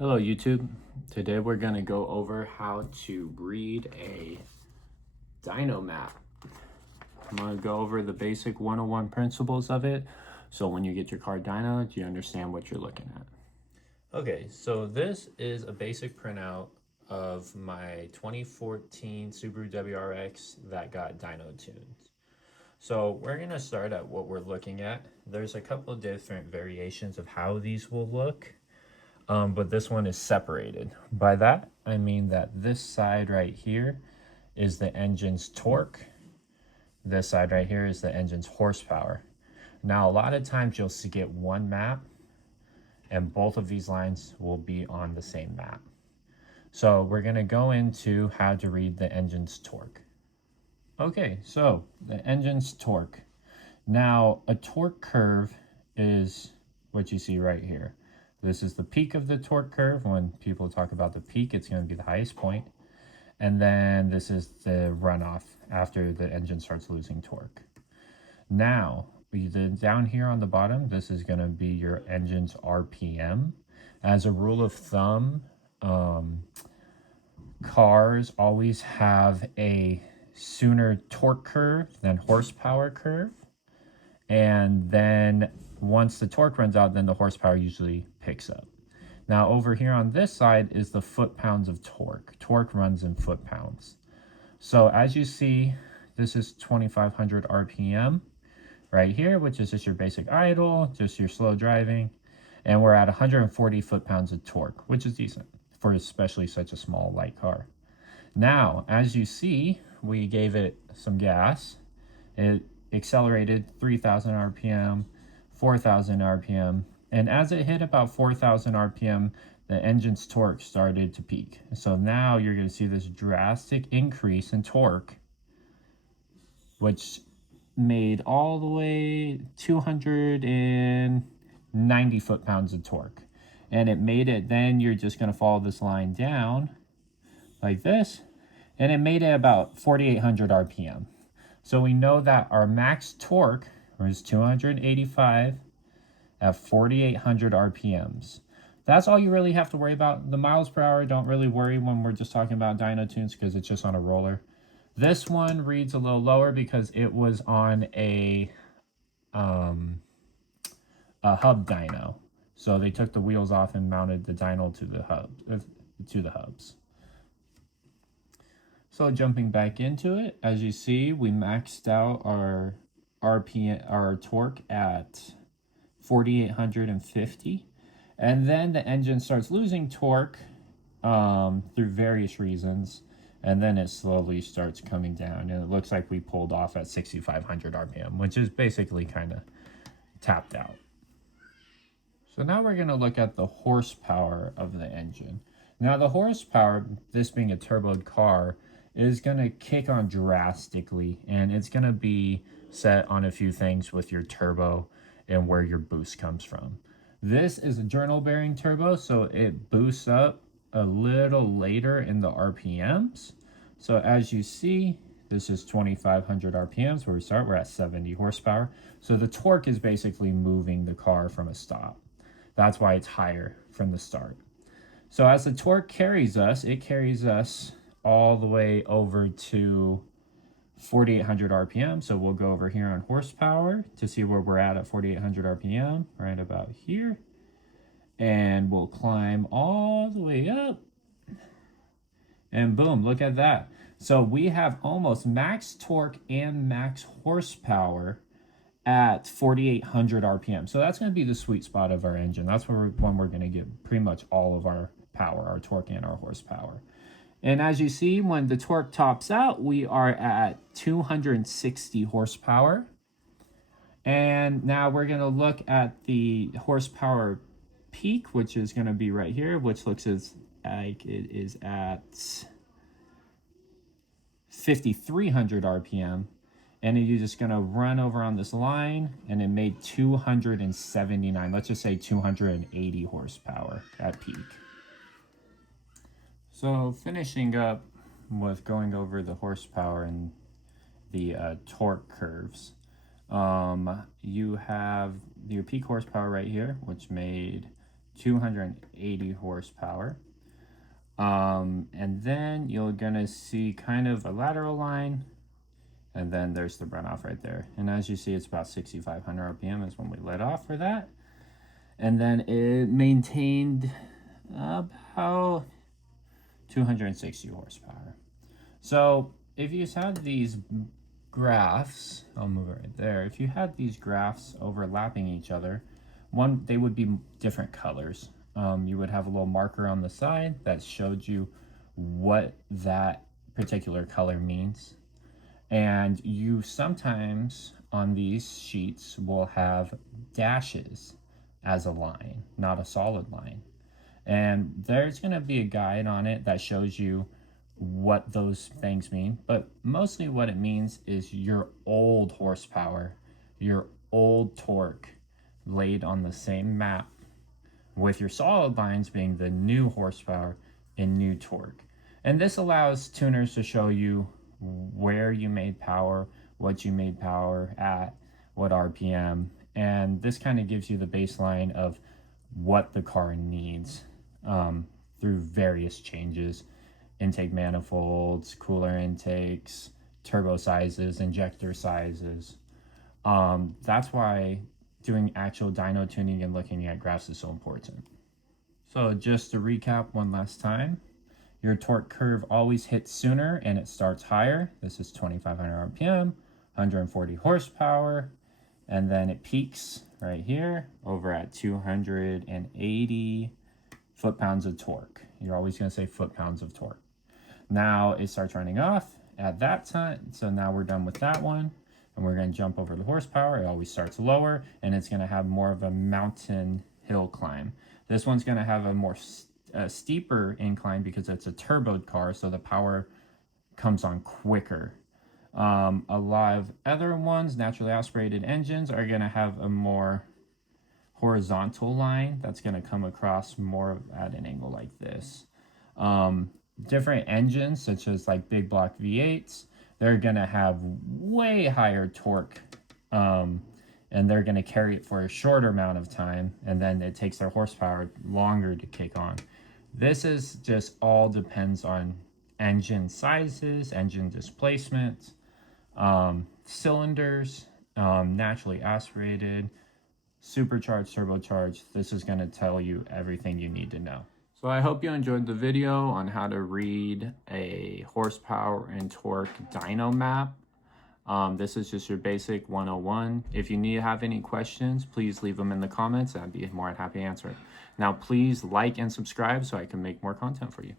Hello YouTube. Today we're going to go over how to read a dyno map. I'm going to go over the basic 101 principles of it, so when you get your car dynoed, you understand what you're looking at. Okay, so this is a basic printout of my 2014 Subaru WRX that got dyno tuned. So we're going to start at what we're looking at. There's a couple of different variations of how these will look. But this one is separated. By that, I mean that this side right here is the engine's torque. This side right here is the engine's horsepower. Now, a lot of times you'll get one map, and both of these lines will be on the same map. So we're going to go into how to read the engine's torque. Okay, so the engine's torque. Now, a torque curve is what you see right here. This is the peak of the torque curve. When people talk about the peak, it's going to be the highest point. And then this is the runoff after the engine starts losing torque. Now, down here on the bottom, this is going to be your engine's RPM. As a rule of thumb, cars always have a sooner torque curve than horsepower curve. And then once the torque runs out, then the horsepower usually picks up. Now over here on this side is the foot-pounds of torque. Torque runs in foot-pounds. So as you see, this is 2,500 RPM right here, which is just your basic idle, just your slow driving. And we're at 140 foot-pounds of torque, which is decent for especially such a small, light car. Now, as you see, we gave it some gas. It accelerated 3,000 RPM, 4,000 RPM, and as it hit about 4,000 RPM, the engine's torque started to peak. So now you're going to see this drastic increase in torque, which made all the way 290 foot-pounds of torque. And it made it, then you're just going to follow this line down like this, and it made it about 4,800 RPM. So we know that our max torque was 285 at 4,800 RPMs. That's all you really have to worry about. The miles per hour, don't really worry when we're just talking about dyno tunes because it's just on a roller. This one reads a little lower because it was on a hub dyno. So they took the wheels off and mounted the dyno to the hubs. So jumping back into it, as you see, we maxed out our torque at 4,850, and then the engine starts losing torque through various reasons, and then it slowly starts coming down, and it looks like we pulled off at 6,500 RPM, which is basically kind of tapped out. So now we're going to look at the horsepower of the engine. Now the horsepower, this being a turboed car, is going to kick on drastically, and it's going to be set on a few things with your turbo and where your boost comes from. This is a journal bearing turbo, so it boosts up a little later in the RPMs. So as you see, this is 2,500 RPMs where we start. We're at 70 horsepower. So the torque is basically moving the car from a stop. That's why it's higher from the start. So as the torque carries us, it carries us all the way over to 4,800 RPM. So we'll go over here on horsepower to see where we're at 4,800 RPM, right about here. And we'll climb all the way up. And boom, look at that. So we have almost max torque and max horsepower at 4,800 RPM. So that's going to be the sweet spot of our engine. That's when we're going to get pretty much all of our power, our torque and our horsepower. And as you see, when the torque tops out, we are at 260 horsepower. And now we're going to look at the horsepower peak, which is going to be right here, which looks like it is at 5,300 RPM. And you're just going to run over on this line, and it made 279, let's just say 280 horsepower at peak. So finishing up with going over the horsepower and the torque curves, you have your peak horsepower right here, which made 280 horsepower. And then you're gonna see kind of a lateral line, and then there's the runoff right there. And as you see, it's about 6,500 RPM is when we let off for that. And then it maintained about 260 horsepower. So if you had these graphs, I'll move it right there. If you had these graphs overlapping each other, they would be different colors. You would have a little marker on the side that showed you what that particular color means. And you sometimes on these sheets will have dashes as a line, not a solid line. And there's going to be a guide on it that shows you what those things mean. But mostly what it means is your old horsepower, your old torque laid on the same map, with your solid lines being the new horsepower and new torque. And this allows tuners to show you where you made power, what you made power at, what RPM, and this kind of gives you the baseline of what the car needs through various changes: intake manifolds, cooler intakes, turbo sizes, injector sizes. That's why doing actual dyno tuning and looking at graphs is so important. So just to recap one last time, your torque curve always hits sooner and it starts higher. This is 2,500 RPM, 140 horsepower, and then it peaks right here over at 280 foot-pounds of torque. You're always going to say foot-pounds of torque. Now it starts running off at that time. So now we're done with that one, and we're going to jump over the horsepower. It always starts lower, and it's going to have more of a mountain hill climb. This one's going to have a more steeper incline because it's a turboed car, so the power comes on quicker. A lot of other ones, naturally aspirated engines, are going to have a more horizontal line that's going to come across more at an angle like this. Different engines, such as like big block V8s, they're going to have way higher torque, and they're going to carry it for a shorter amount of time, and then it takes their horsepower longer to kick on. This is just all depends on engine sizes, engine displacement, cylinders, naturally aspirated, supercharged, turbocharged. This is going to tell you everything you need to know. So I hope you enjoyed the video on how to read a horsepower and torque dyno map. This is just your basic 101. If you have any questions, please leave them in the comments. I'd be more than happy to answer it. Now, please like and subscribe so I can make more content for you.